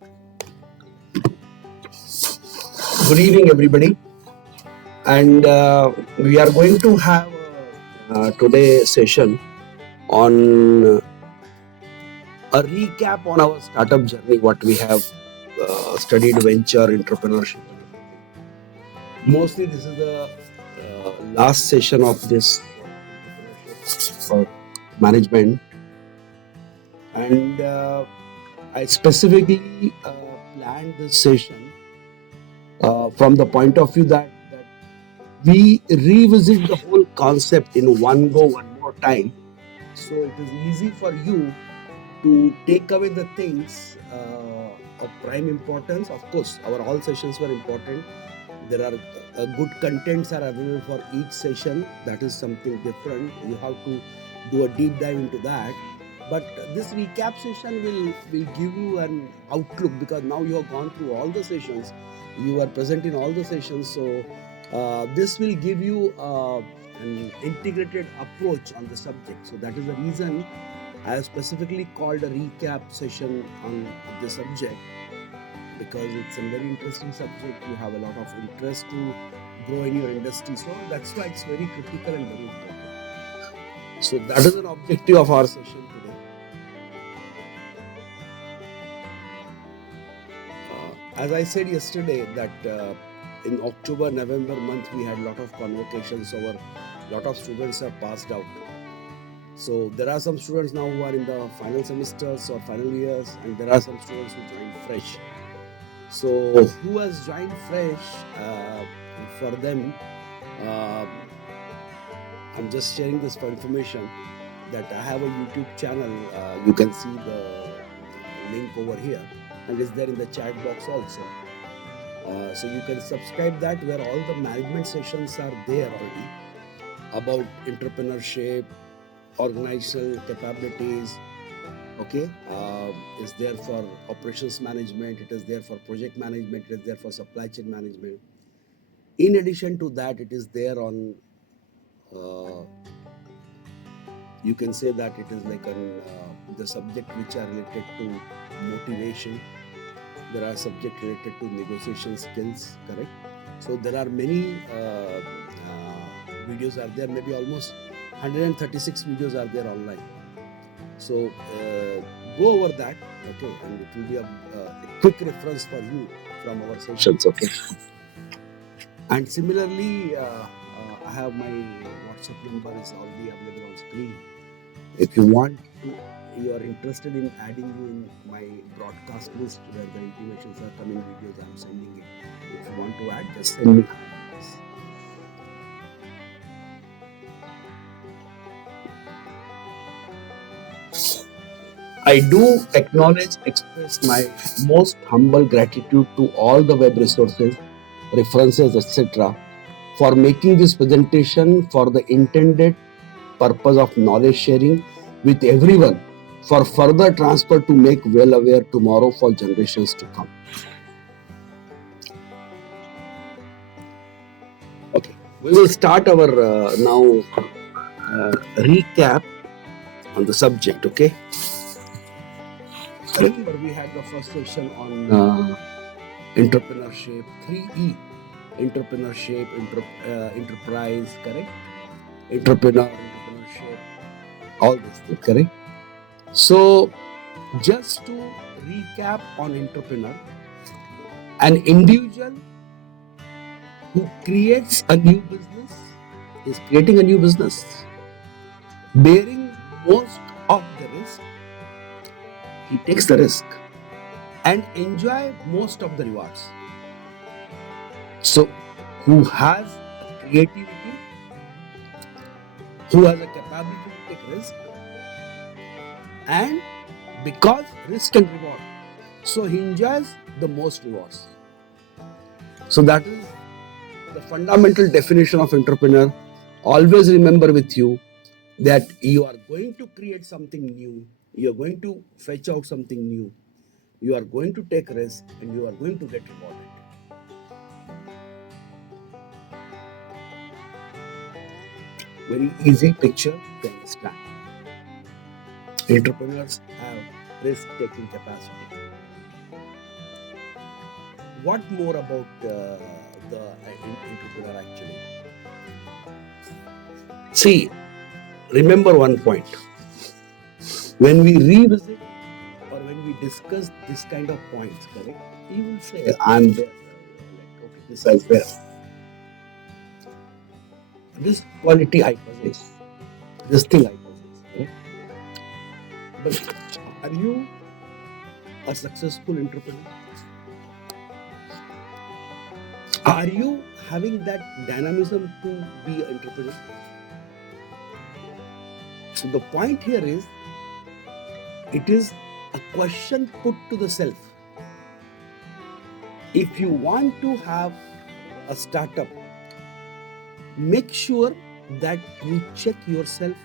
Good evening, everybody. And we are going to have today's session on a recap on our startup journey, what we have studied, venture, entrepreneurship. Mostly, this is the last session of this entrepreneurship management. And I specifically planned this session from the point of view that we revisit the whole concept in one go, one more time. So it is easy for you to take away the things of prime importance. Of course, our all sessions were important. There are good contents are available for each session. That is something different. You have to do a deep dive into that. But this recap session will give you an outlook, because now you have gone through all the sessions. You are present in all the sessions. So this will give you an integrated approach on the subject. So that is the reason I have specifically called a recap session on the subject, because it's a very interesting subject. You have a lot of interest to grow in your industry. So that's why it's very critical and very important. So that is an objective of our session today. As I said yesterday, that in October, November month, we had a lot of convocations. A lot of students have passed out. So there are some students now who are in the final semesters or final years, and there are some students who joined fresh. So who has joined fresh, for them, I'm just sharing this for information that I have a YouTube channel. You can see the link over here, and it's there in the chat box also. So you can subscribe that, where all the management sessions are there already about entrepreneurship, organizational capabilities. Okay, is there for operations management, it is there for project management, it is there for supply chain management. In addition to that, it is there on you can say that it is like the subject which are related to motivation. There are subjects related to negotiation skills, correct? So there are many videos are there, maybe almost 136 videos are there online. So go over that, okay, and it will be a quick reference for you from our sessions, okay. And similarly, I have my WhatsApp number is already available on screen. If you want to, you are interested in adding you in my broadcast list where the intimations are coming, videos I'm sending it. If you want to add, just send me. I do express my most humble gratitude to all the web resources, references, etc., for making this presentation for the intended purpose of knowledge sharing with everyone, for further transfer to make well aware tomorrow for generations to come. Okay, we will start our now recap on the subject. Okay, remember we had the first session on entrepreneurship, 3E: entrepreneurship, enterprise, correct? Entrepreneurship, all this thing, correct? So just to recap on entrepreneur, an individual who creates a new business is creating a new business, bearing most of the risk. He takes the risk and enjoy most of the rewards. So who has creativity, who has a capability to take risk, and because risk and reward, so he enjoys the most rewards. So that is the fundamental definition of entrepreneur. Always remember with you that you are going to create something new, you are going to fetch out something new, you are going to take risk, and you are going to get rewarded. Very easy picture to understand. Entrepreneurs have risk-taking capacity. what more about the entrepreneur actually? See, remember one point. When we revisit or when we discuss this kind of points, correct? You will say, I'm there. Like, okay, this is there. This quality I possess. This thing I possess. Correct? But are you a successful entrepreneur? Are you having that dynamism to be an entrepreneur? So the point here is, it is a question put to the self. If you want to have a startup, make sure that you check yourself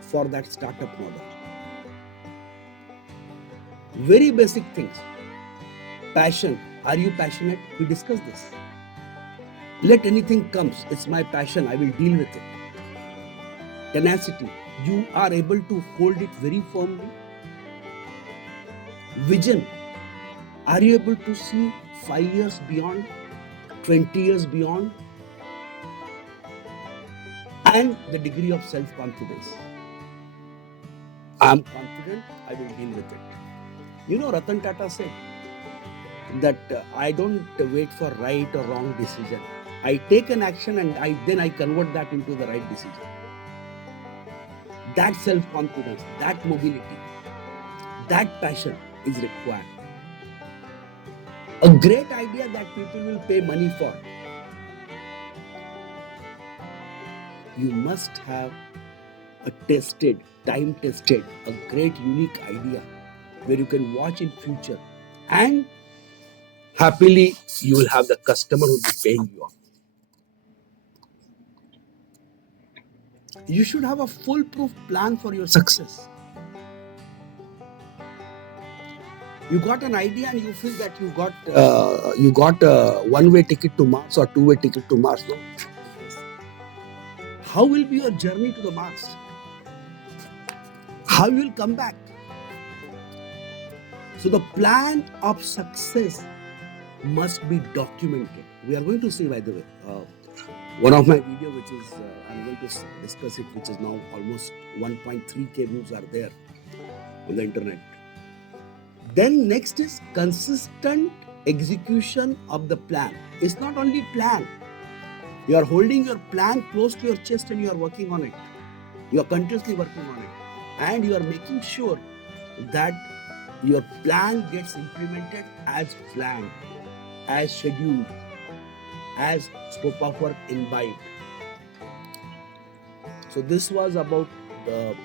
for that startup model. Very basic things. Passion. Are you passionate? We discussed this. Let anything comes. It's my passion. I will deal with it. Tenacity. You are able to hold it very firmly. Vision. Are you able to see 5 years beyond, 20 years beyond? And the degree of self-confidence. I am confident, I will deal with it. You know, Ratan Tata said that I don't wait for right or wrong decision. I take an action and then I convert that into the right decision. That self-confidence, that mobility, that passion is required. A great idea that people will pay money for. You must have a tested, time-tested, a great unique idea where you can watch in future, and happily you will have the customer who will be paying you off. You should have a foolproof plan for your success. You got an idea and you feel that you got a one-way ticket to Mars or two-way ticket to Mars. No? How will be your journey to the Mars? How you will come back? So the plan of success must be documented. We are going to see, by the way, one of my video, which is I'm going to discuss it, which is now almost 1.3K views are there on the internet. Then next is consistent execution of the plan. It's not only plan. You are holding your plan close to your chest and you are working on it. You are continuously working on it. And you are making sure that your plan gets implemented as planned, as scheduled, as scope of work imbibed. So this was about the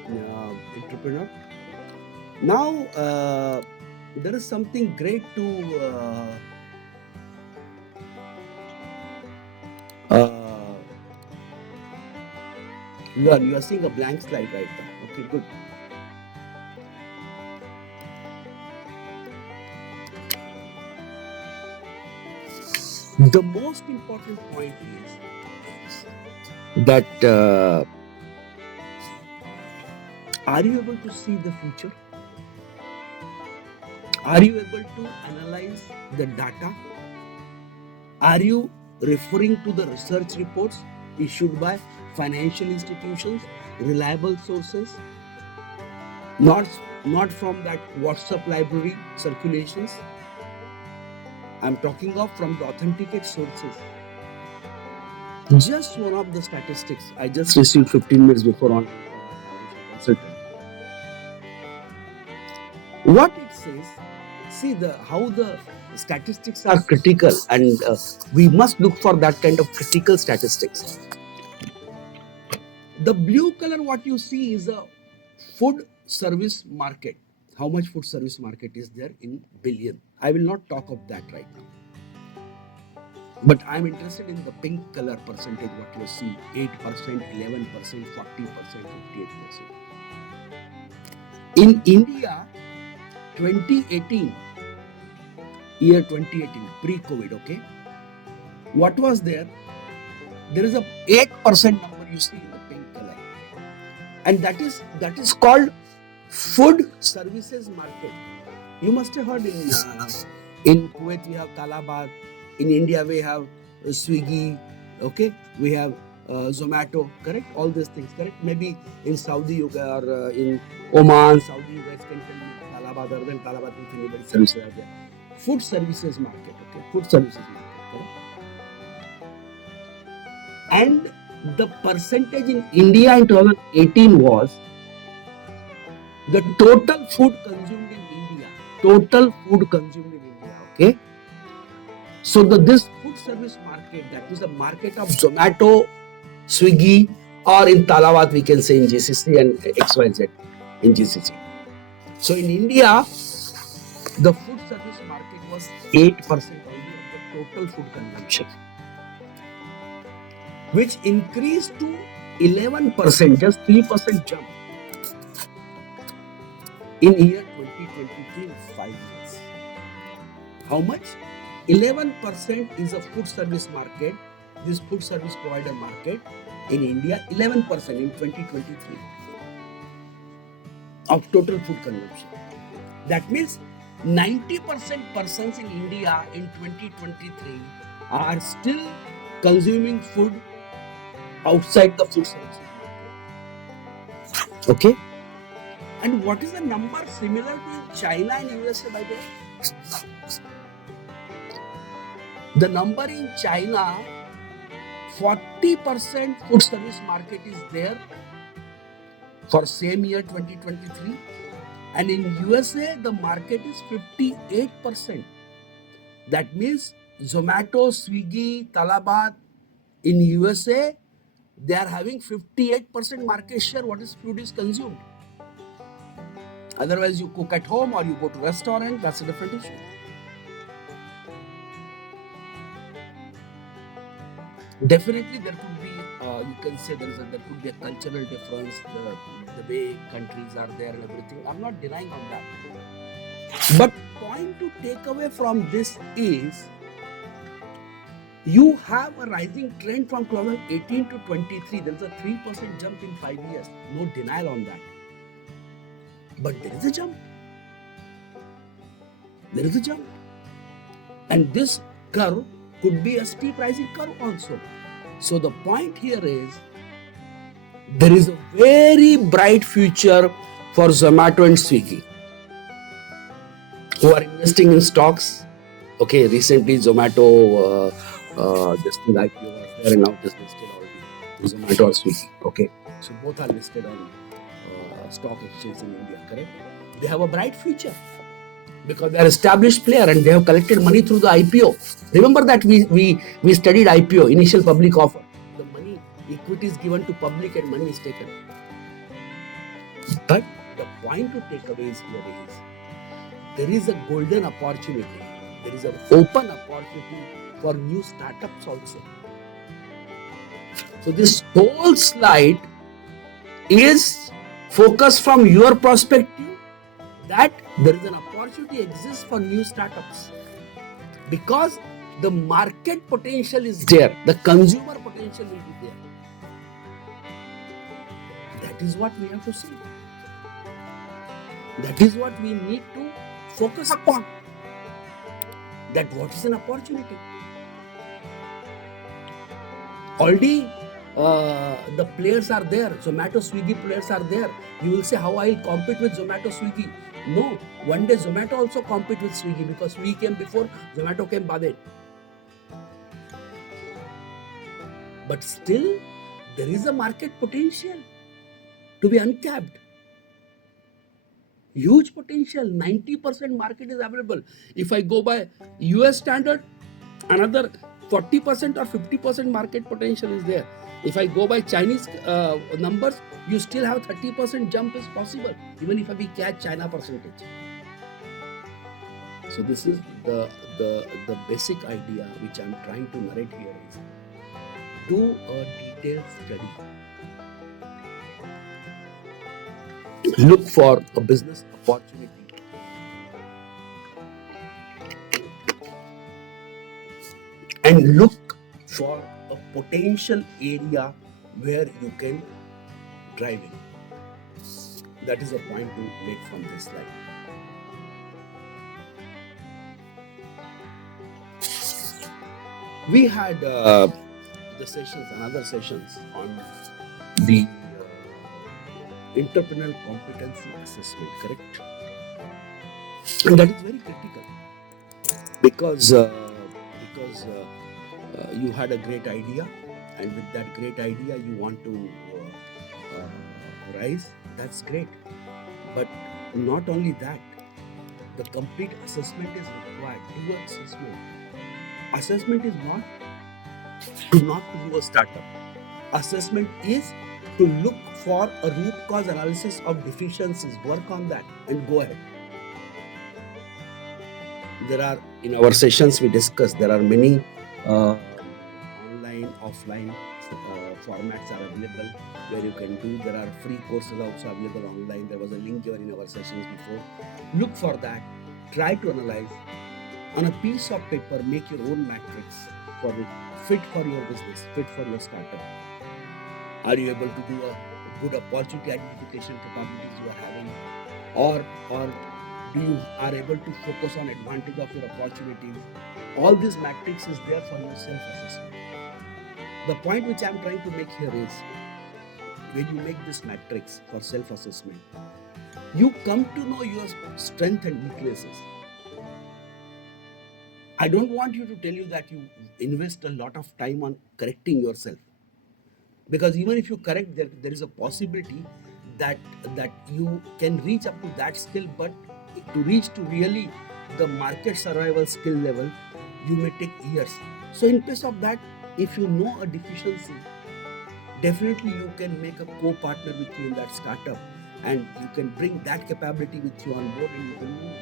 entrepreneur. Now, there is something great to learn. You are seeing a blank slide right now. Okay, good. The most important point is that are you able to see the future? Are you able to analyze the data? Are you referring to the research reports issued by financial institutions, reliable sources? Not from that WhatsApp library circulations. I'm talking of from the authenticate sources. Just one of the statistics I just received 15 minutes before on consultant. What it says, see how the statistics are critical, and we must look for that kind of critical statistics. The blue color, what you see is a food service market. How much food service market is there in billion? I will not talk of that right now. But I'm interested in the pink color percentage, what you see, 8%, 11%, 40%, 58%. In India, 2018, year 2018, pre-COVID, okay? What was there? There is a 8% number you see in the pink color. And that is called food services market. You must have heard in Kuwait we have Talabat, In India, we have Swiggy, okay? We have Zomato, correct? All these things, correct? Maybe in Saudi you or in Oman, Saudi, you guys can tell me Talabat, other than Talabat, if anybody services are there. Food services market, okay? Food services market, correct? And the percentage in India in 2018 was the total food consumed in India. Total food consumed in India, okay? So this food service market, that is the market of Zomato, Swiggy, or in Talabat we can say in GCC and XYZ in GCC. So in India, the food service market was 8% only of the total food consumption, which increased to 11%, just 3% jump in year 2023 in 5 years. How much? 11% is a food service market, this food service provider market in India, 11% in 2023 of total food consumption. That means 90% persons in India in 2023 are still consuming food outside the food services market. Okay? And what is the number similar to China and USA by the way? The number in China, 40% food service market is there for same year 2023, and in USA the market is 58%. That means Zomato, Swiggy, Talabat in USA, they are having 58% market share what is food is consumed. Otherwise you cook at home or you go to restaurant, that's a different issue. Definitely there could be, you can say there could be a cultural difference, the way countries are there and everything. I'm not denying on that. But point to take away from this is, you have a rising trend from 2018 to 23. There is a 3% jump in 5 years. No denial on that. But there is a jump. There is a jump. And this curve could be a steep rising curve also. So the point here is, there is a very bright future for Zomato and Swiggy who are investing in stocks. Okay, recently Zomato just the IPO was there and now just listed already. Zomato or Swiggy. Okay, so both are listed on stock exchange in India, correct? They have a bright future because they are established player and they have collected money through the IPO. Remember that we studied IPO, initial public offer. The money, equity is given to public and money is taken. But the point to take away is here is, there is a golden opportunity. There is an open opportunity for new startups also. So this whole slide is focused from your perspective that there is an opportunity exists for new startups because the market potential is there, the consumer potential will be there. That is what we have to see. That is what we need to focus upon. That what is an opportunity. Already the players are there. Zomato, Swiggy players are there. You will say, how I will compete with Zomato, Swiggy? No, one day Zomato also compete with Swiggy because Swiggy came before, Zomato came baade. But still, there is a market potential to be untapped. Huge potential, 90% market is available. If I go by US standard, another 40% or 50% market potential is there. If I go by Chinese numbers, you still have 30% jump is possible, even if we catch China percentage. So this is the basic idea which I'm trying to narrate here is, do a detailed study. Look for a business opportunity. And look for a potential area where you can drive in. That is a point to make from this slide. We had another sessions on the entrepreneurial competency assessment, correct? And that is very critical because you had a great idea, and with that great idea you want to rise. That's great, but not only that, the complete assessment is required. Do an assessment. Assessment is not to do a startup. Assessment is to look for a root cause analysis of deficiencies, work on that, and go ahead. There are, in our sessions we discuss, there are many online, offline formats are available where you can do. There are free courses also available online. There was a link given in our sessions before. Look for that. Try to analyze. On a piece of paper, make your own matrix for it, fit for your business, fit for your startup. Are you able to do a good opportunity identification capabilities you are having, or do you are able to focus on advantage of your opportunities? All these matrix is there for your self-assessment. The point which I am trying to make here is, when you make this matrix for self-assessment, you come to know your strength and weaknesses. I don't want you to tell you that you invest a lot of time on correcting yourself, because even if you correct, there is a possibility that you can reach up to that skill, but to reach to really the market survival skill level, you may take years. So in place of that, if you know a deficiency, definitely you can make a co-partner with you in that startup, and you can bring that capability with you on board, and you can move.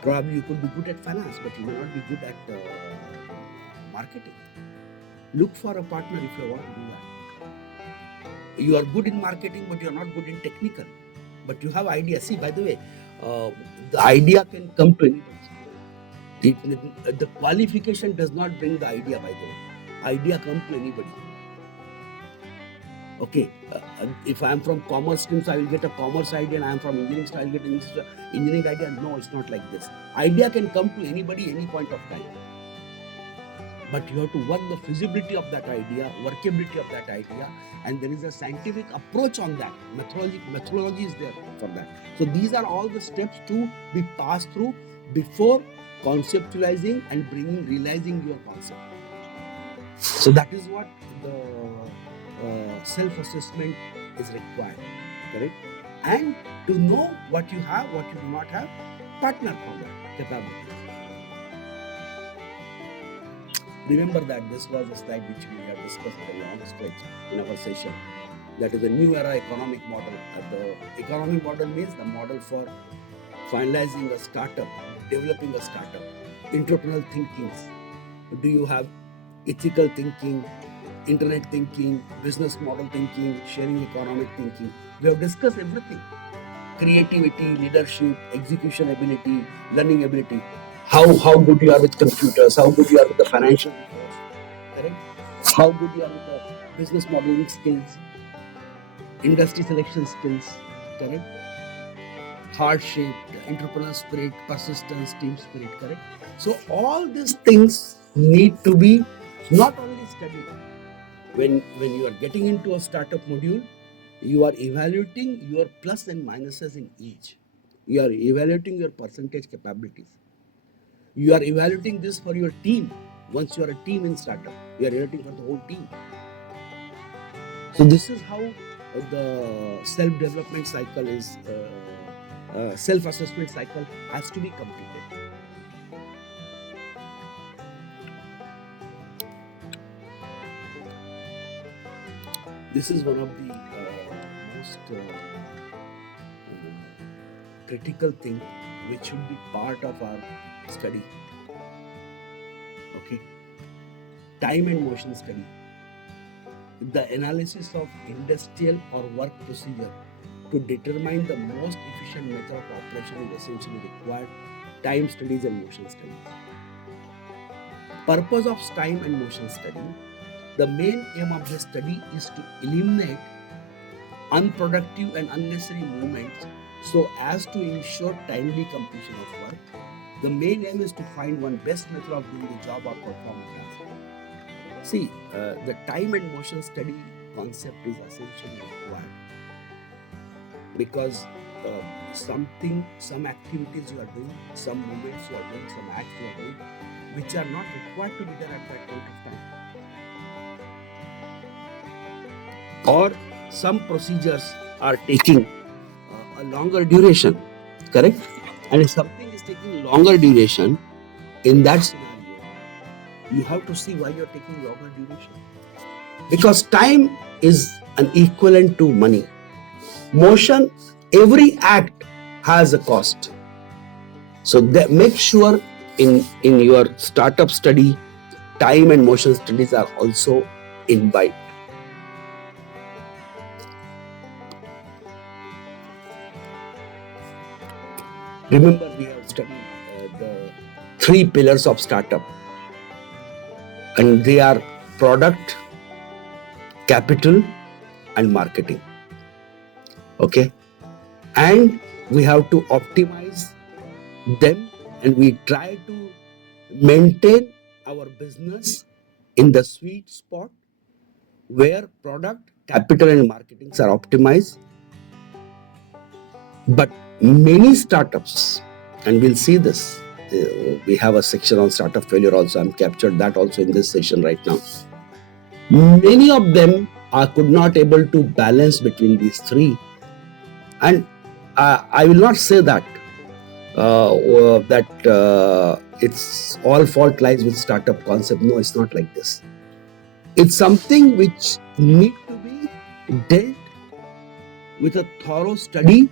Probably you could be good at finance, but you may not be good at marketing. Look for a partner if you want to do that. You are good in marketing, but you are not good in technical. But you have idea. See, by the way, the idea can come to anybody. The qualification does not bring the idea, by the way. Idea comes to anybody. Okay, if I am from commerce stream, so I will get a commerce idea, and I am from engineering, so I will get an engineering idea. No, it's not like this. Idea can come to anybody, any point of time. But you have to work the feasibility of that idea, workability of that idea, and there is a scientific approach on that. Methodology is there for that. So these are all the steps to be passed through before conceptualizing and realizing your concept. So that is what the self-assessment is required, correct? And to know what you have, what you do not have, partner for that capability. Remember that this was a slide which we have discussed at a long stretch in our session. That is the new era economic model. The economic model means the model for finalizing a startup, developing a startup, entrepreneurial thinking. Do you have ethical thinking, internet thinking, business model thinking, sharing economic thinking? We have discussed everything. Creativity, leadership, execution ability, learning ability. How good you are with computers, how good you are with the financial resource, correct? How good you are with the business modeling skills, industry selection skills, correct? Hardship, entrepreneurial spirit, persistence, team spirit, correct? So all these things need to be not only studied. When you are getting into a startup module, you are evaluating your plus and minuses in each. You are evaluating your percentage capabilities. You are evaluating this for your team. Once you are a team in startup, you are evaluating for the whole team. So this is how the self-development cycle is, self-assessment cycle has to be completed. This is one of the most critical thing which should be part of our study. Okay, time and motion study. The analysis of industrial or work procedure to determine the most efficient method of operation is essentially required. Time studies and motion studies. Purpose of time and motion study. The main aim of this study is to eliminate unproductive and unnecessary movements so as to ensure timely completion of work. The main aim is to find one best method of doing the job or perform a task. See, the time and motion study concept is essentially required because some activities you are doing, some movements you are doing, some acts you are doing, which are not required to be done at that point of time. Or some procedures are taking a longer duration, correct? And if something is taking longer duration, in that scenario, you have to see why you're taking longer duration. Because time is an equivalent to money. Motion, every act has a cost. So make sure in your startup study, time and motion studies are also imbibed. Remember, we have studied the 3 pillars of startup, and they are product, capital, and marketing. Okay, and we have to optimize them, and we try to maintain our business in the sweet spot where product, capital, and marketing are optimized. But many startups, and we'll see this, we have a section on startup failure also. I'm captured that also in this session right now. Many of them could not able to balance between these 3, and I will not say that it's all fault lies with startup concept. No, it's not like this. It's something which need to be dealt with a thorough study,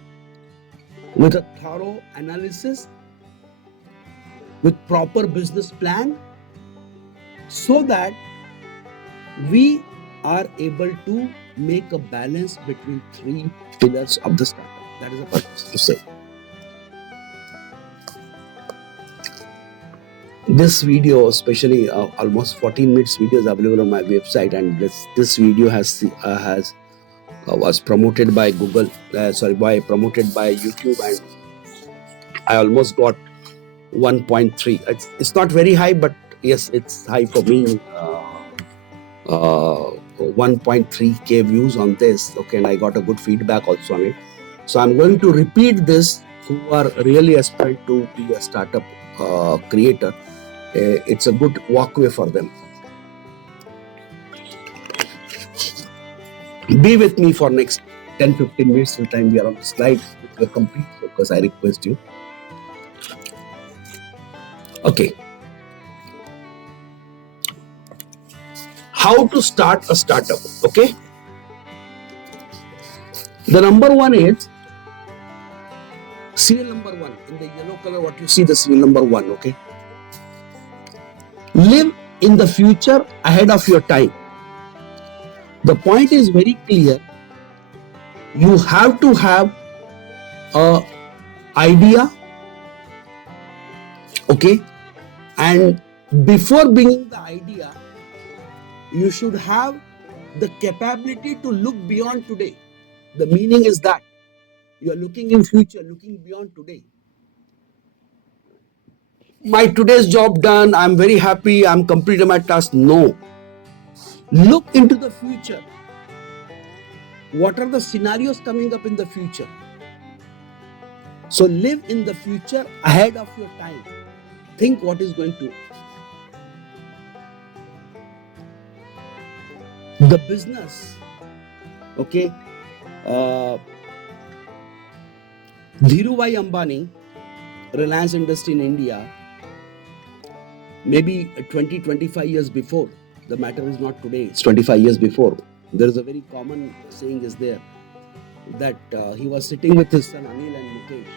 with a thorough analysis, with proper business plan, so that we are able to make a balance between 3 pillars of the startup. That is the purpose to say. This video, especially almost 14 minutes video, is available on my website, and this video was promoted by Google. Promoted by YouTube, and I almost got 1.3. It's not very high, but yes, it's high for me. 1.3k views on this. Okay, and I got a good feedback also on it. So I'm going to repeat this who are really aspiring to be a startup creator. It's a good walkway for them. Be with me for next 10-15 minutes till time we are on the slide with your complete focus. I request you. Okay. How to start a startup? Okay. The number 1 is serial number 1 in the yellow color. What you see, the serial number 1. Okay. Live in the future ahead of your time. The point is very clear. You have to have an idea, okay, and before bringing the idea, you should have the capability to look beyond today. The meaning is that you are looking in future, looking beyond today. My today's job done, I'm very happy, I'm completed my task. No. Look into the future. What are the scenarios coming up in the future? So live in the future ahead of your time. Think what is going to. The business, okay. Dhirubhai Ambani, Reliance Industry in India, maybe 20-25 years before. The matter is not today, it's 25 years before. There is a very common saying is there that he was sitting with his son Anil and Mukesh,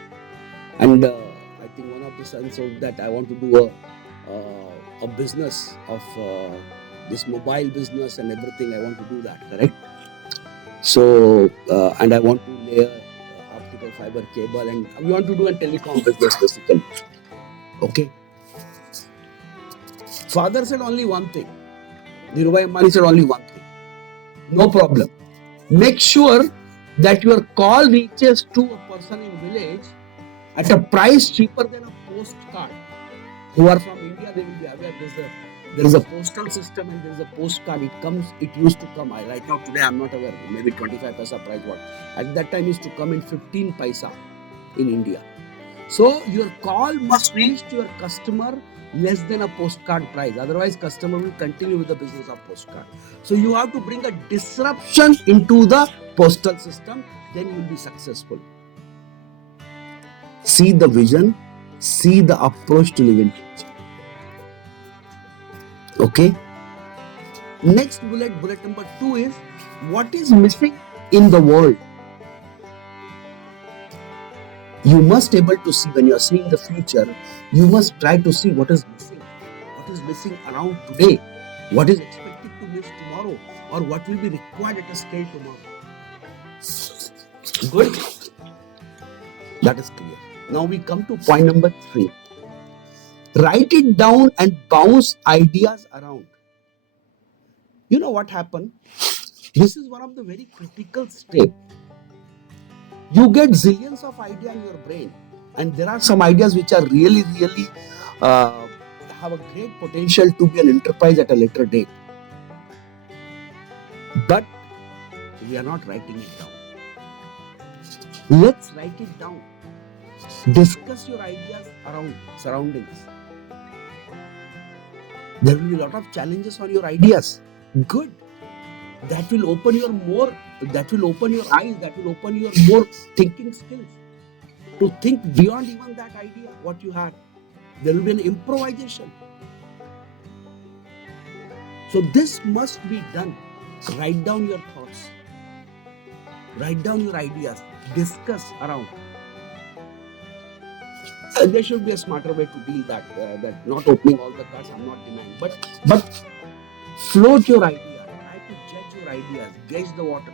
and I think one of the sons said that I want to do a business of this mobile business and everything. I want to do that, correct? So and I want to lay optical fiber cable, and we want to do a telecom business basically. Okay. Father said only one thing. Dhirubhai Ambani said only one thing. No problem. Make sure that your call reaches to a person in village at a price cheaper than a postcard. Who are from India, they will be aware there is a postal system and there is a postcard. It used to come. Right now, today I'm not aware, maybe 25 paisa price what. At that time, used to come in 15 paisa in India. So your call must reach to your customer less than a postcard price. Otherwise, customer will continue with the business of postcard. So you have to bring a disruption into the postal system, then you will be successful. See the vision, see the approach to live in future. Okay. Next bullet number 2 is what is missing in the world. You must able to see when you are seeing the future, you must try to see what is missing around today, what is expected to miss tomorrow, or what will be required at a scale tomorrow. Good. That is clear. Now we come to point number 3. Write it down and bounce ideas around. You know what happened? This is one of the very critical steps. You get zillions of ideas in your brain, and there are some ideas which are really have a great potential to be an enterprise at a later date. But we are not writing it down. Let's write it down. Discuss your ideas around surroundings. There will be a lot of challenges on your ideas. Good. That will open your eyes, that will open your more thinking skills to think beyond even that idea, what you had. There will be an improvisation. So this must be done. Write down your thoughts. Write down your ideas. Discuss around. There should be a smarter way to deal that not opening all the cards, I'm not denying. But float your idea. Try to judge your ideas. Gauge the water.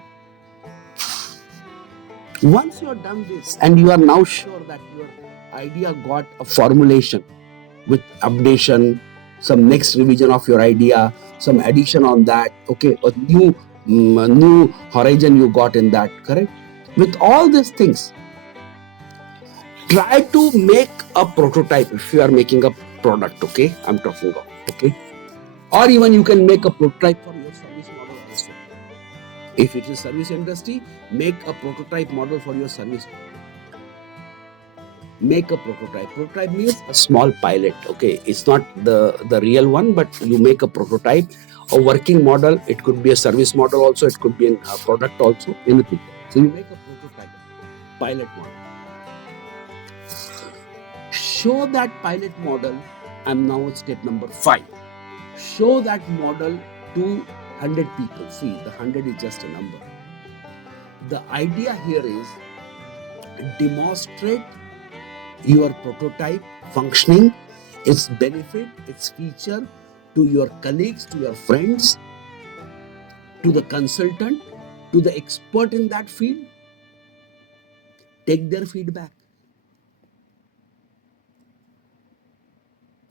Once you are done this and you are now sure that your idea got a formulation with updation, some next revision of your idea, some addition on that, okay, a new horizon you got in that, correct? With all these things, try to make a prototype if you are making a product, okay? I'm talking about, okay? Or even you can make a prototype for your service model also. If it is service industry, make a prototype model for your service. Make a prototype. Prototype means a small pilot, okay? It's not the real one, but you make a prototype, a working model. It could be a service model also, it could be a product also, anything. So you make a prototype, pilot model. Show that pilot model. I'm now at step number 5. Show that model to 100 people. See, the 100 is just a number. The idea here is demonstrate your prototype functioning, its benefit, its feature to your colleagues, to your friends, to the consultant, to the expert in that field. Take their feedback.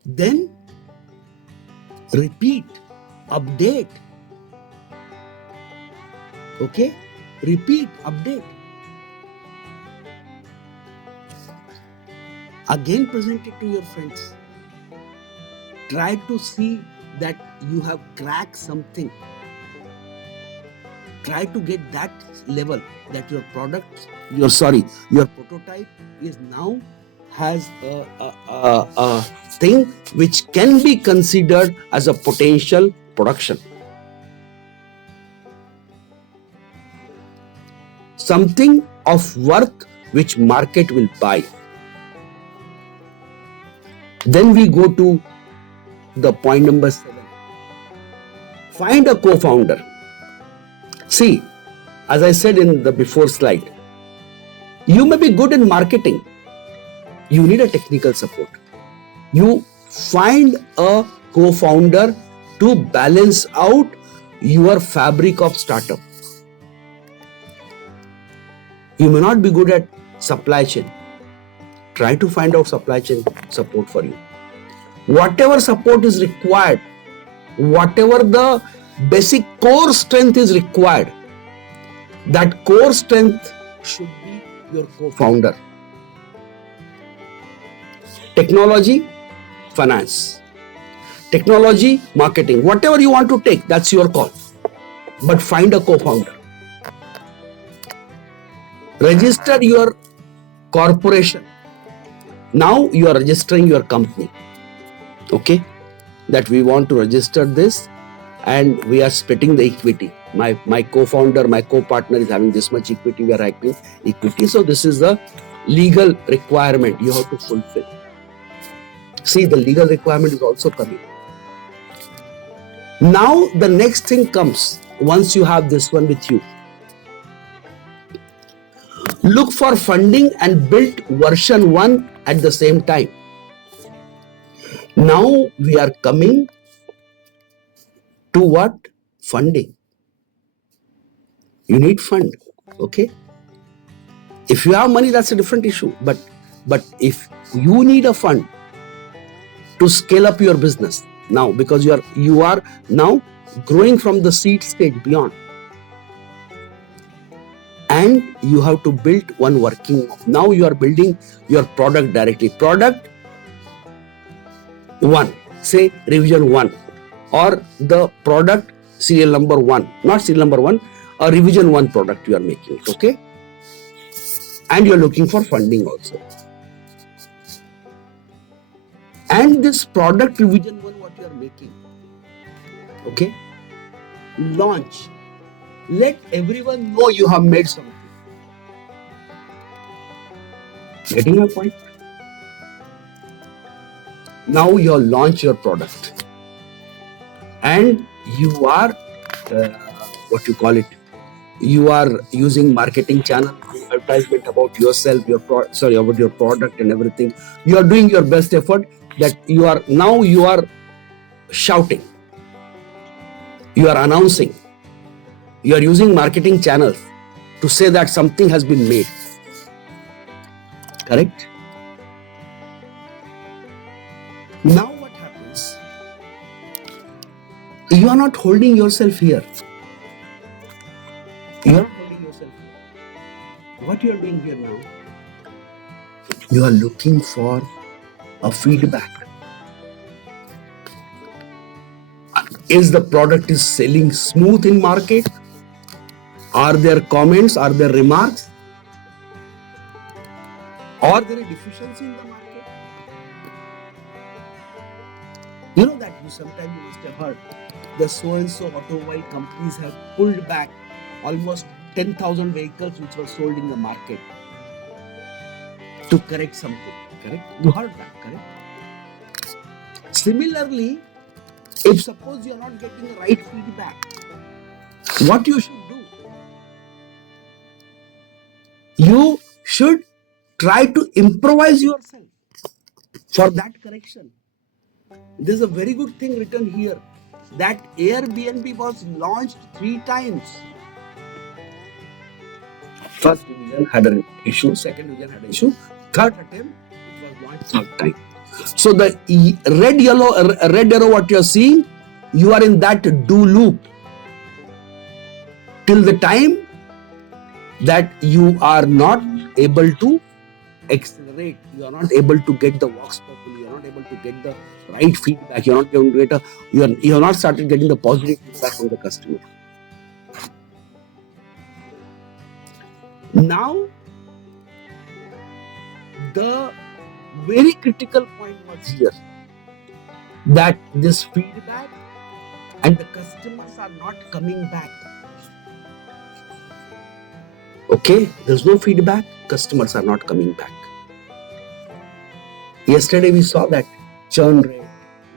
Then repeat, update. Okay? Repeat, update. Again present it to your friends. Try to see that you have cracked something. Try to get that level that your prototype is now has a thing which can be considered as a potential production. Something of worth which market will buy. Then we go to the point number 7. Find a co-founder. See, as I said in the before slide, you may be good in marketing. You need a technical support. You find a co-founder to balance out your fabric of startup. You may not be good at supply chain. Try to find out supply chain support for you. Whatever support is required, whatever the basic core strength is required, that core strength should be your co-founder. Technology, finance. Technology, marketing. Whatever you want to take, that's your call. But find a co-founder. Register your corporation. Now you are registering your company. Okay? That we want to register this and we are splitting the equity. My co-founder, my co-partner is having this much equity, we are having equity. So this is the legal requirement you have to fulfill. See, the legal requirement is also coming. Now the next thing comes once you have this one with you. Look for funding and build version 1 at the same time. Now we are coming to what? Funding. You need fund. Okay? If you have money, that's a different issue. But if you need a fund to scale up your business now, because you are now growing from the seed stage beyond, and you have to build one working. Now you are building your product directly. Product 1, say revision 1, or the product serial number 1, not serial number 1, a revision 1 product you are making. Okay? And you are looking for funding also. And this product revision 1 what you are making, okay, launch. Let everyone know you have made something. Getting my point? Now you launch your product and you are what you call it, you are using marketing channel, advertisement about yourself, about your product and everything. You are doing your best effort that you are shouting, you are announcing, you are using marketing channels to say that something has been made. Correct? Now what happens? You are not holding yourself here. You are not holding yourself here. What you are doing here now? You are looking for a feedback. Is the product is selling smooth in market? Are there comments? Are there remarks? Are there a deficiency in the market? You know that sometimes you must have heard the so-and-so automobile companies have pulled back almost 10,000 vehicles which were sold in the market to correct something. Correct? You heard that, correct? Similarly, if suppose you are not getting the right feedback, what you should do? You should try to improvise yourself for that correction. There's a very good thing written here that Airbnb was launched 3 times. First division had an issue, second division had an issue, third attempt it was launched 3rd time. So the red arrow what you are seeing, you are in that do loop till the time that you are not able to accelerate, you are not able to get the vox populi, you are not able to get the right feedback, you are not going to get you have not started getting the positive feedback from the customer. Now the very critical point was here that this feedback and the customers are not coming back. Okay, there's no feedback, customers are not coming back. Yesterday we saw that churn rate,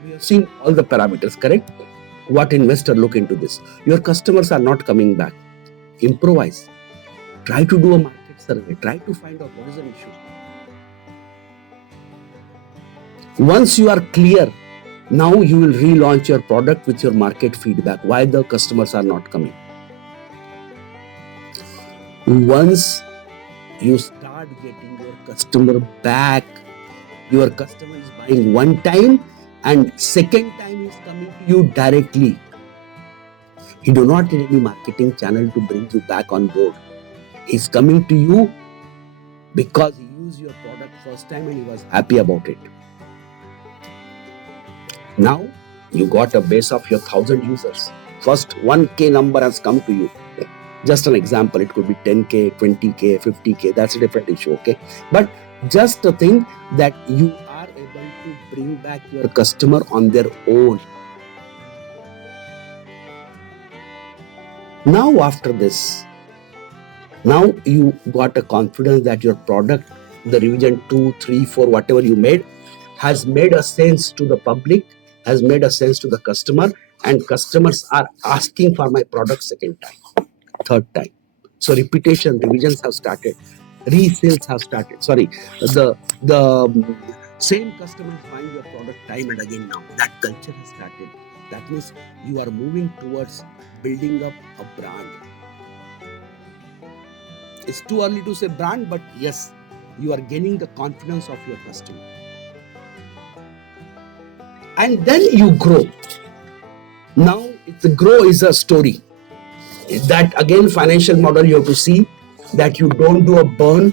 we have seen all the parameters, correct? What investor look into this? Your customers are not coming back. Improvise. Try to do a market survey. Try to find out what is an issue. Once you are clear, now you will relaunch your product with your market feedback. Why the customers are not coming? Once you start getting your customer back, your customer is buying one time and second time is coming to you directly. He do not need any marketing channel to bring you back on board. He's coming to you because he used your product first time and he was happy about it. Now you got a base of your 1,000 users. First 1K number has come to you. Just an example, it could be 10K, 20K, 50K, that's a different issue, okay? But just to think that you are able to bring back your customer on their own. Now after this, now you got a confidence that your product, the revision 2, 3, 4, whatever you made, has made a sense to the public, has made a sense to the customer, and customers are asking for my product second time, third time. So repetition, revisions have started, resales have started. Sorry, the same customers buying your product time and again now. That culture has started. That means you are moving towards building up a brand. It's too early to say brand, but yes, you are gaining the confidence of your customer. And then you grow. Now, the grow is a story. That again, financial model you have to see that you don't do a burn.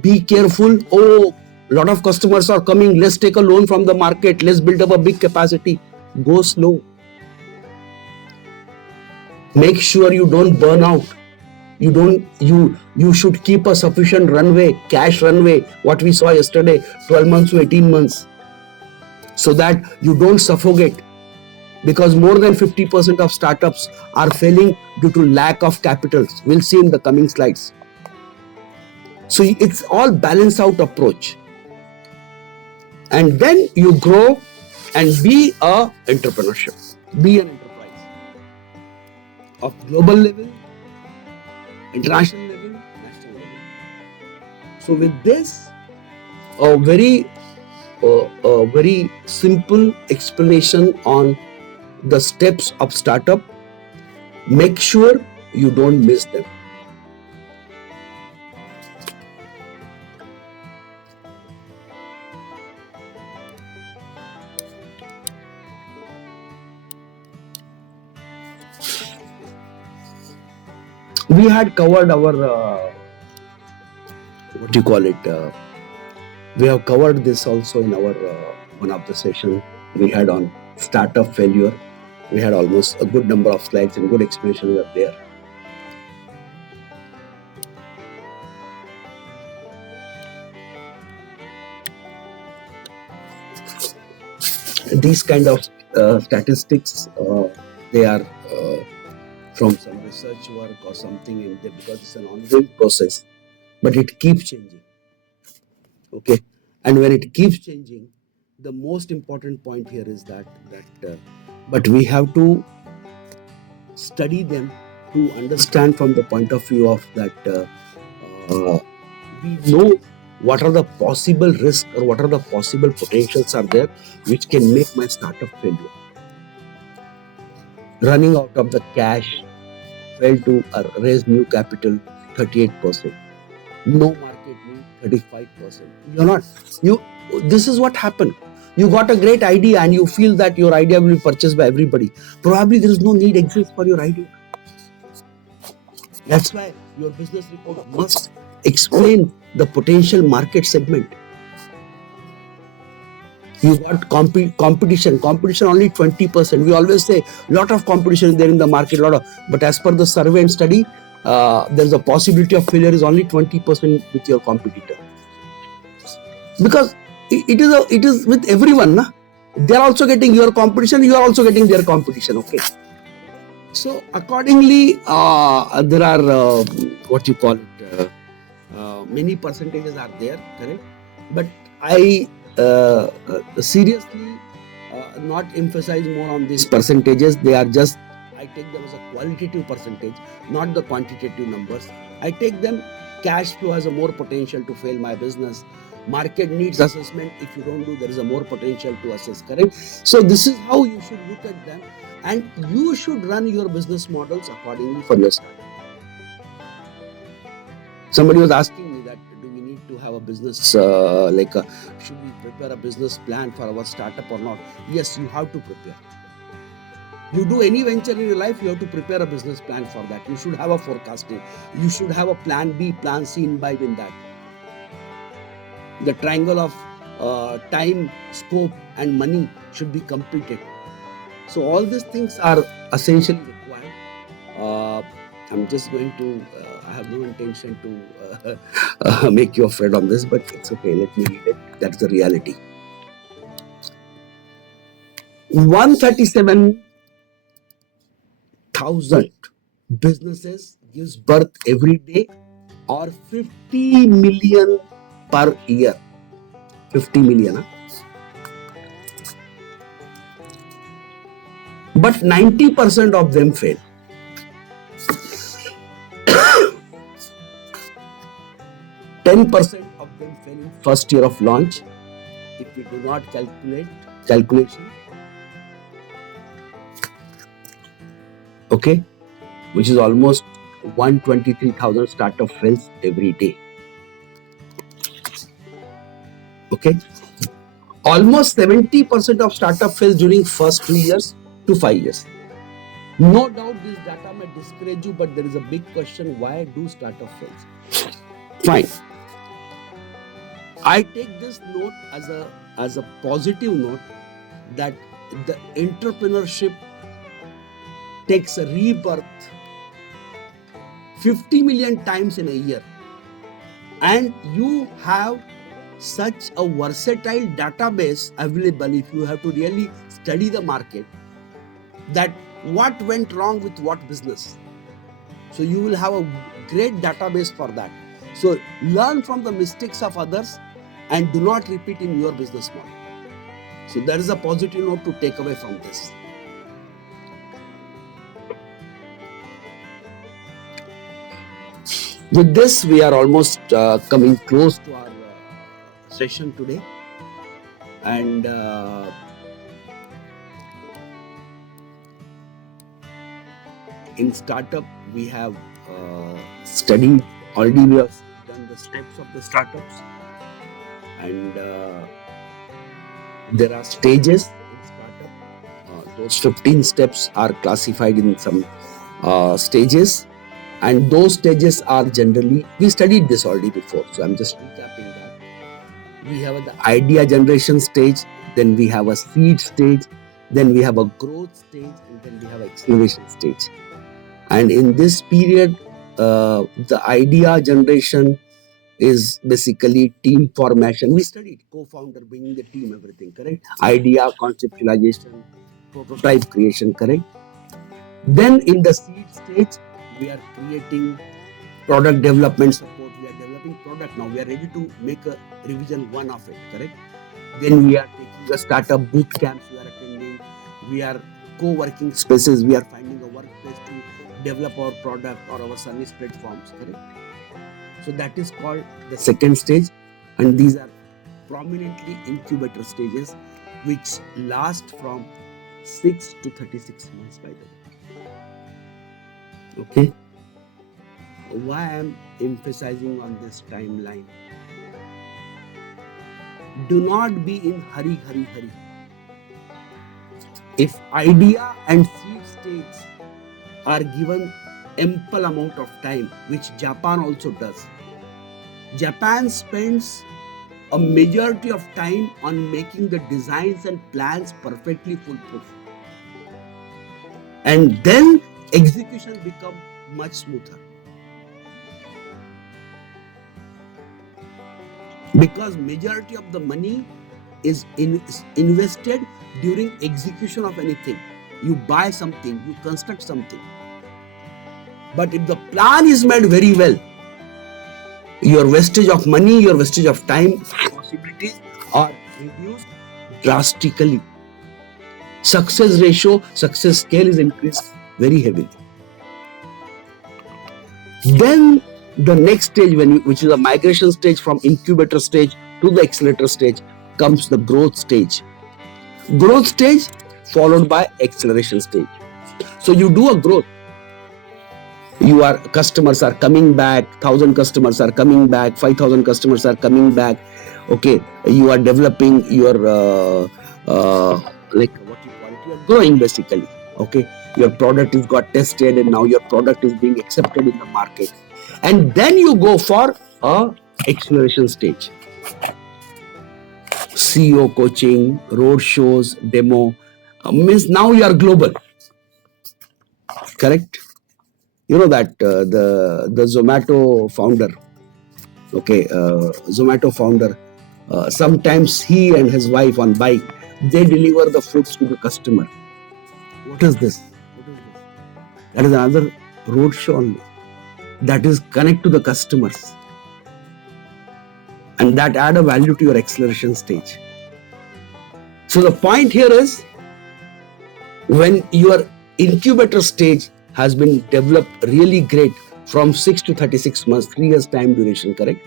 Be careful. Oh, a lot of customers are coming. Let's take a loan from the market. Let's build up a big capacity. Go slow. Make sure you don't burn out. You should keep a sufficient runway, cash runway, what we saw yesterday, 12 months to 18 months, so that you don't suffocate, because more than 50% of startups are failing due to lack of capital. We'll see in the coming slides. So it's all balance out approach, and then you grow and be a entrepreneurship, be an enterprise of global level, international level, national level. So with this, a very simple explanation on the steps of startup. Make sure you don't miss them. We had covered our what do you call it? We have covered this also in our one of the session we had on startup failure. We had almost a good number of slides and good explanation were there. These kind of statistics, they are from some research work or something, in there, because it's an ongoing process, but it keeps changing. Okay, and when it keeps changing, the most important point here is that but we have to study them to understand from the point of view of that we know what are the possible risks or what are the possible potentials are there which can make my startup failure. Running out of the cash, fail to raise new capital, 38%. No market need, 35%. You're not. This is what happened. You got a great idea and you feel that your idea will be purchased by everybody. Probably there is no need exists for your idea. That's why your business report must explain the potential market segment. You got competition only 20%. We always say lot of competition there in the market, but as per the survey and study, there's a possibility of failure is only 20% with your competitor, because it is with everyone, na? They are also getting your competition, you are also getting their competition. Okay, so accordingly, there are what you call it, many percentages are there, correct? But I seriously not emphasize more on these percentages. They are just, I take them as a qualitative percentage, not the quantitative numbers. I take them, cash flow has a more potential to fail my business. Market needs assessment, if you don't do, there is a more potential to assess, correct? So this is how you should look at them, and you should run your business models accordingly for yourself. Somebody was asking me that, do we need to have a business, should we prepare a business plan for our startup or not? Yes, you have to prepare. You do any venture in your life, you have to prepare a business plan for that. You should have a forecasting. You should have a plan B, plan C imbibed in that. The triangle of time, scope, and money should be completed. So all these things are essentially required. I'm just going to. I have no intention to make you afraid on this, but it's okay. Let me read it. That's the reality. 137,000 businesses gives birth every day, or 50 million per year. 50 million. Huh? But 90% of them fail. 10% of them fail in first year of launch if we do not calculation. Okay, which is almost 123,000 startup fails every day. Okay, almost 70% of startup fails during first 2 years to 5 years. No doubt this data may discourage you, but there is a big question: why do startup fails? Fine. I take this note as a positive note that the entrepreneurship takes a rebirth 50 million times in a year, and you have such a versatile database available if you have to really study the market, that what went wrong with what business. So you will have a great database for that. So learn from the mistakes of others and do not repeat in your business model. So there is a positive note to take away from this. With this, we are almost coming close to our session today, and in startup we have studied already. We have done the steps of the startups, and there are stages in startup. Those 15 steps are classified in some stages, and those stages are generally, we studied this already before, so I'm just recapping that. We have the idea generation stage, then we have a seed stage, then we have a growth stage, and then we have acceleration stage. And in this period, the idea generation is basically team formation. We studied co-founder, bringing the team, everything, correct? Idea, conceptualization, prototype creation, correct? Then in the seed stage, we are creating product development support. We are developing product now. We are ready to make a revision 1 of it, correct? Then we are taking the startup boot camps we are attending. We are co-working spaces. We are finding a workplace to develop our product or our service platforms, correct? So that is called the second stage, and these are prominently incubator stages, which last from 6 to 36 months, by the way. Okay. Why I am emphasizing on this timeline? Do not be in hurry. If idea and seed stage are given ample amount of time, which Japan also does. Japan spends a majority of time on making the designs and plans perfectly foolproof, and then execution become much smoother, because majority of the money is invested during execution of anything. You buy something, you construct something, but if the plan is made very well, your wastage of money, your wastage of time, possibilities are reduced drastically. Success ratio, success scale is increased very heavily. Then the next stage, which is a migration stage from incubator stage to the accelerator stage, comes the growth stage. Growth stage followed by acceleration stage. So you do a growth. Your customers are coming back, 1,000 customers are coming back, 5,000 customers are coming back. Okay, you are developing your like what you call it, you are growing basically. Okay, your product is got tested, and now your product is being accepted in the market, and then you go for a acceleration stage. CEO coaching, road shows, demo. Means now you are global, correct? You know that the Zomato founder, okay, Zomato founder, sometimes he and his wife on bike, they deliver the foods to the customer. What is this? What is this? That is another road show only. That is connect to the customers, and that add a value to your acceleration stage. So the point here is, when your incubator stage has been developed really great from 6 to 36 months, 3 years time duration, correct?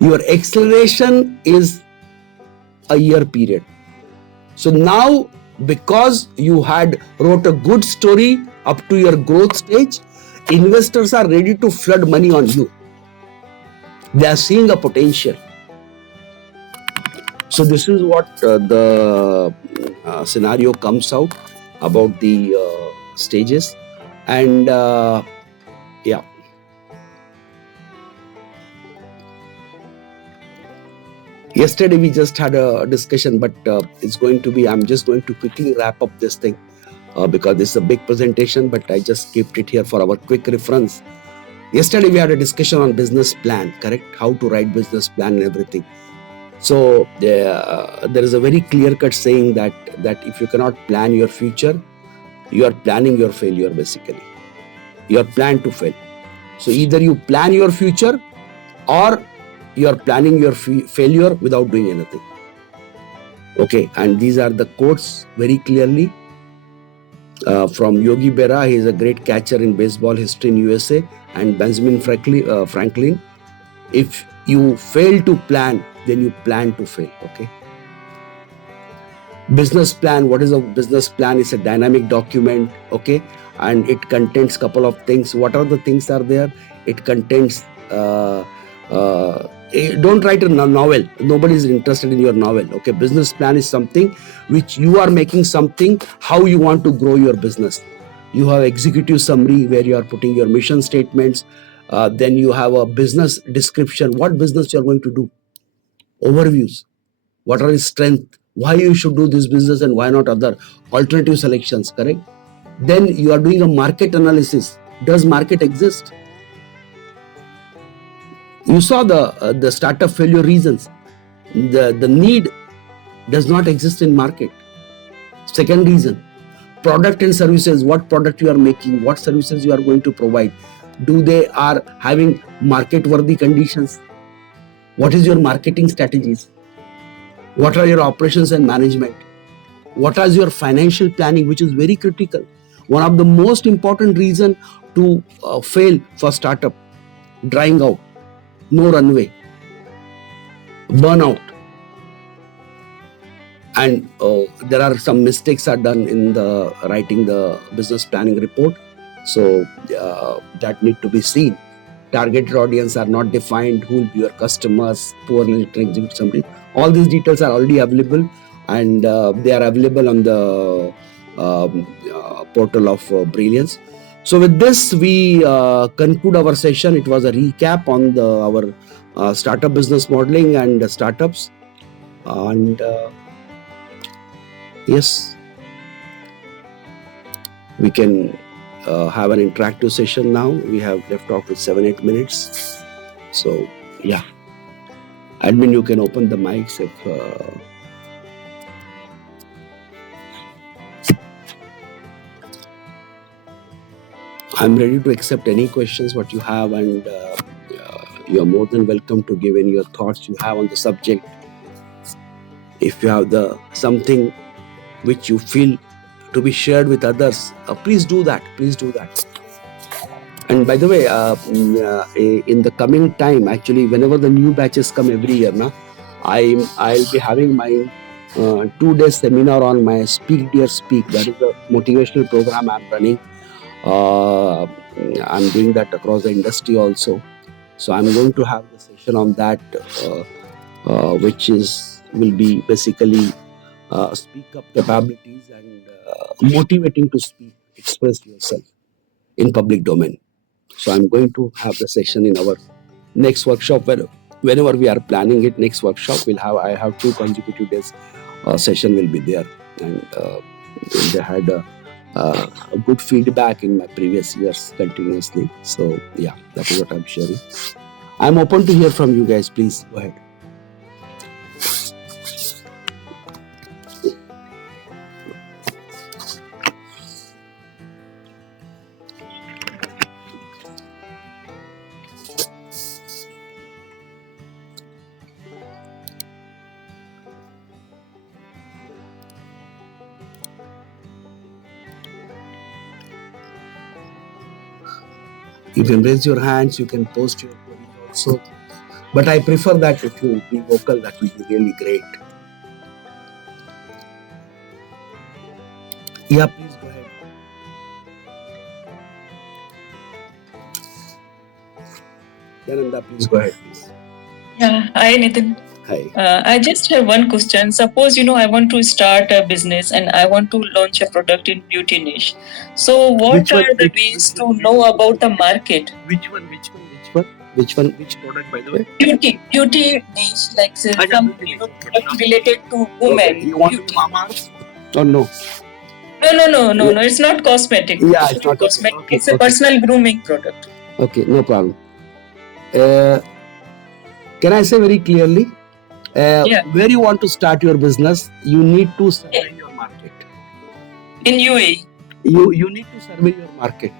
Your acceleration is a year period. So now, because you had wrote a good story up to your growth stage, investors are ready to flood money on you. They are seeing a potential. So this is what the scenario comes out about the stages. And yeah, yesterday we just had a discussion, but it's going to be, I'm just going to quickly wrap up this thing because this is a big presentation, but I just kept it here for our quick reference. Yesterday we had a discussion on business plan, correct? How to write business plan and everything. So there is a very clear-cut saying that if you cannot plan your future, you are planning your failure. Basically, you are planned to fail. So either you plan your future, or you are planning your failure without doing anything. Okay, and these are the quotes very clearly from Yogi Berra. He is a great catcher in baseball history in USA, and Benjamin Franklin. If you fail to plan, then you plan to fail. Okay. Business plan. What is a business plan? It's a dynamic document. Okay, and it contains couple of things. What are the things are there? It contains. Don't write a novel. Nobody is interested in your novel. Okay, business plan is something which you are making something. How you want to grow your business. You have executive summary where you are putting your mission statements. Then you have a business description. What business you are going to do? Overviews. What are his strengths? Why you should do this business and why not other alternative selections, correct? Then you are doing a market analysis. Does market exist? You saw the startup failure reasons. The need does not exist in market. Second reason, product and services. What product you are making? What services you are going to provide? Do they are having market worthy conditions? What is your marketing strategies? What are your operations and management? What is your financial planning, which is very critical? One of the most important reason to fail for startup: drying out, no runway, burnout, and there are some mistakes are done in the writing the business planning report. So that need to be seen. Targeted audience are not defined. Who will be your customers? Poorly trained somebody. All these details are already available, and they are available on the portal of Brilliance. So with this, we conclude our session. It was a recap on our startup business modeling and startups. And yes, we can have an interactive session now. We have left off with 7-8 minutes. So yeah, admin, you can open the mics if I'm ready to accept any questions what you have, and you're more than welcome to give any your thoughts you have on the subject. If you have something which you feel to be shared with others, please do that. Please do that. And by the way, in the coming time, actually, whenever the new batches come every year, I'll be having my 2-day seminar on my Speak Dear Speak. That is the motivational program I'm running. I'm doing that across the industry also. So I'm going to have the session on that, which will be basically speak up capabilities and motivating to speak, express yourself in public domain. So I'm going to have the session in our next workshop where whenever we are planning it, next workshop I have 2 consecutive days session will be there, and they had a good feedback in my previous years continuously. So yeah, that is what I'm sharing. I'm open to hear from you guys. Please go ahead. You can raise your hands, you can post your queries also. But I prefer that if you be vocal, that will be really great. Yeah, please go ahead. Yananda, please go ahead, please. Yeah, hi Nitin. Hi. I just have one question. Suppose I want to start a business and I want to launch a product in beauty niche. So what are the ways to know about the market? Which one? Which product, by the way? Beauty niche, like say some product related to women. Okay. You want beauty. Mama Earth? Or no? No. It's not cosmetic. Yeah, it's not cosmetic. Okay. It's a personal grooming product. Okay, no problem. Can I say very clearly? Where you want to start your business, you need to survey your market. In UAE. You need to survey your market.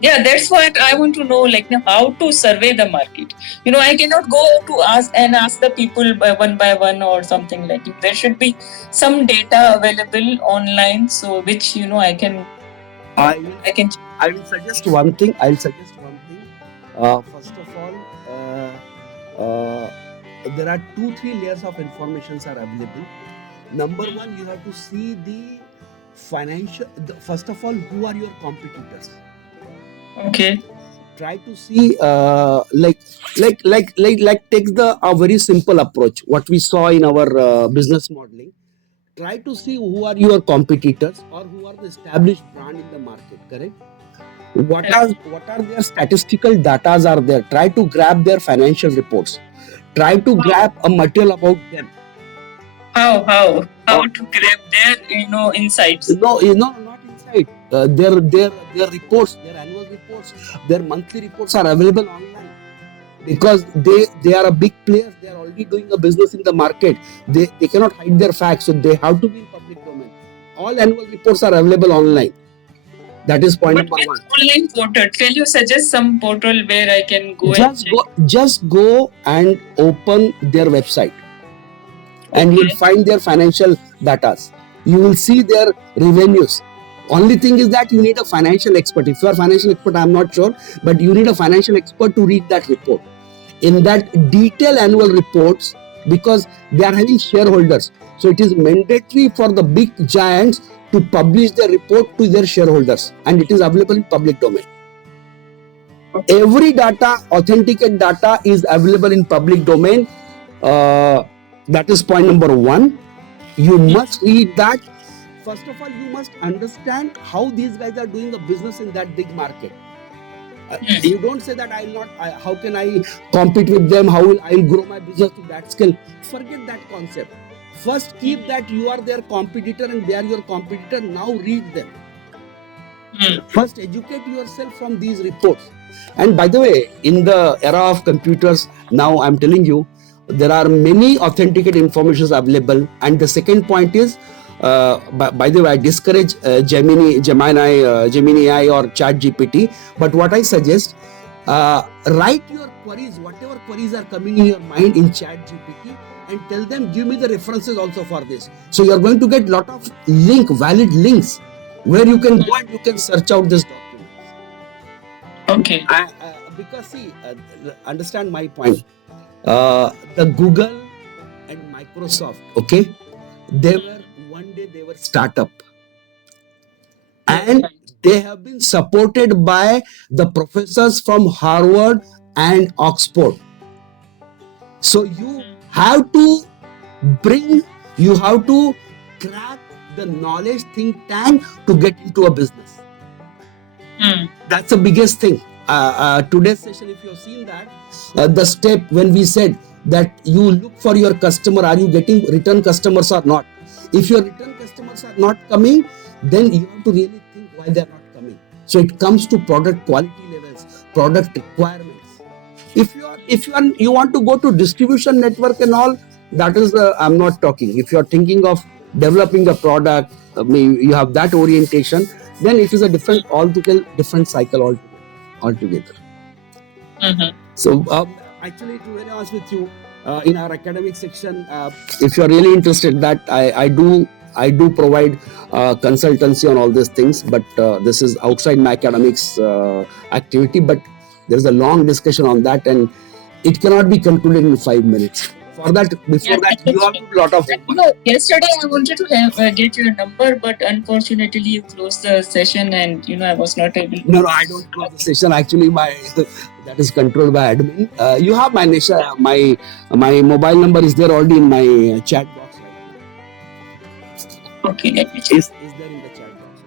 Yeah, that's what I want to know, like how to survey the market. I cannot go to ask the people by one or something like it. There should be some data available online, so which I can. I will suggest one thing. First of all, there are 2-3 layers of informations are available. Number one, you have to see the financial. First of all, who are your competitors? Okay. Try to see take a very simple approach. What we saw in our business modeling. Try to see who are your competitors or who are the established brand in the market. Correct. What are their statistical datas are there? Try to grab their financial reports. Try to grab a material about them. How to grab their insights? No, not insight. Their reports, their annual reports, their monthly reports are available online because they are a big player. They are already doing a business in the market. They cannot hide their facts, so they have to be in public domain. All annual reports are available online. That is point number one. Online portal. Can you suggest some portal where I can go? Just go and open their website, and you will find their financial data. You will see their revenues. Only thing is that you need a financial expert. If you are a financial expert, I am not sure, but you need a financial expert to read that report. In that detailed annual reports, because they are having shareholders, so it is mandatory for the big giants to publish their report to their shareholders, and it is available in public domain. Every data, authenticate data, is available in public domain. That is point number one. You must read that. First of all, you must understand how these guys are doing a business in that big market. You don't say that how can I compete with them? How will I grow my business to that scale? Forget that concept. First, keep that you are their competitor and they are your competitor. Now read them. First, educate yourself from these reports. And by the way, in the era of computers, now I'm telling you, there are many authenticate informations available. And the second point is, by the way, I discourage Gemini AI or Chat GPT. But what I suggest, write your queries, whatever queries are coming in your mind in Chat GPT, and tell them, give me the references also for this. So you are going to get lot of valid links, where you can go and you can search out this document. Okay. Because see, understand my point. The Google and Microsoft, okay, one day they were startup, and they have been supported by the professors from Harvard and Oxford. So you have to crack the knowledge think tank to get into a business. That's the biggest thing. today's session, if you have seen that, the step when we said that you look for your customer, are you getting return customers or not? If your return customers are not coming, then you have to really think why they are not coming. So it comes to product quality levels, product requirements. If you want to go to distribution network and all, that is I'm not talking. If you are thinking of developing a product, you have that orientation, then it is a different altogether different cycle altogether. So actually, to be very honest with you, in our academic section, if you are really interested, that I do provide consultancy on all these things, but this is outside my academics activity. But there is a long discussion on that, and it cannot be concluded in 5 minutes. For that, before that, you have to do a lot of homework. No, yesterday I wanted to have get your number, but unfortunately you closed the session, and I was not able to. No, I don't close the session. Actually, that is controlled by admin. You have my my mobile number is there already in my chat box right now. Okay, let me check. Is there in the chat box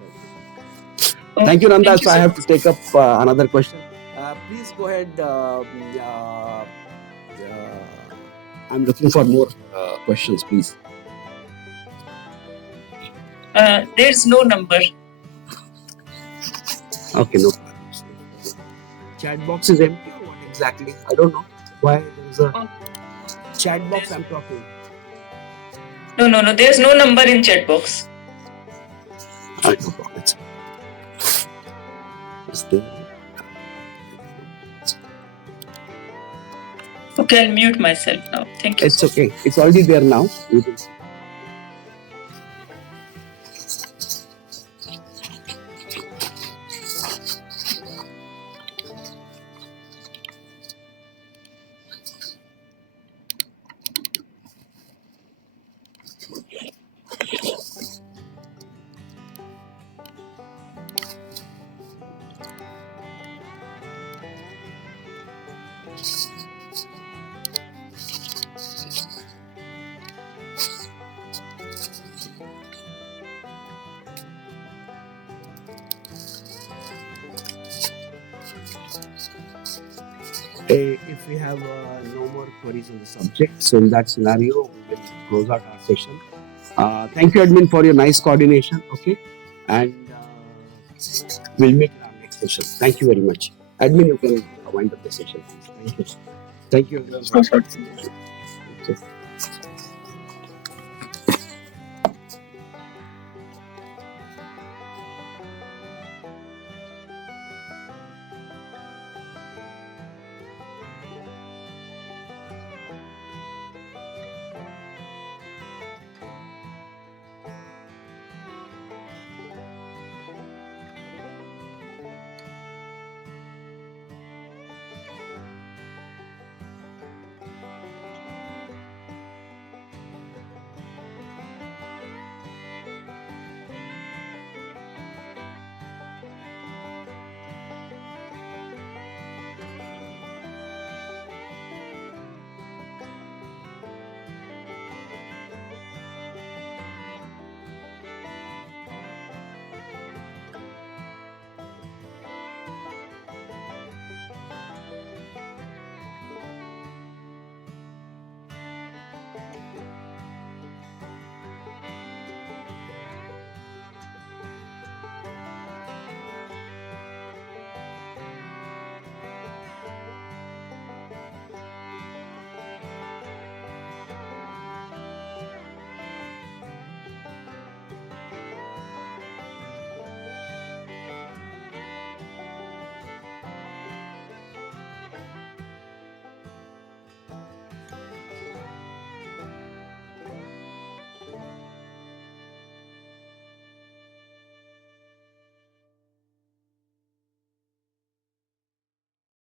right now? Thank you, Nanda. So I have to take up another question. Please go ahead. I'm looking for more questions, please. There's no number. Okay, no problems. Chat box is empty or what exactly? I don't know why there is a chat box. I'm talking. No. There's no number in chat box. I don't know. Is there? Okay, I'll mute myself now. Thank you. It's okay. It's already there now. You can see. If we have no more queries on the subject, so in that scenario, we will close out our session. Thank you, admin, for your nice coordination. Okay, and we'll meet in our next session. Thank you very much, admin. You can wind up the session, please. Thank you. Thank you, everyone, for your participation.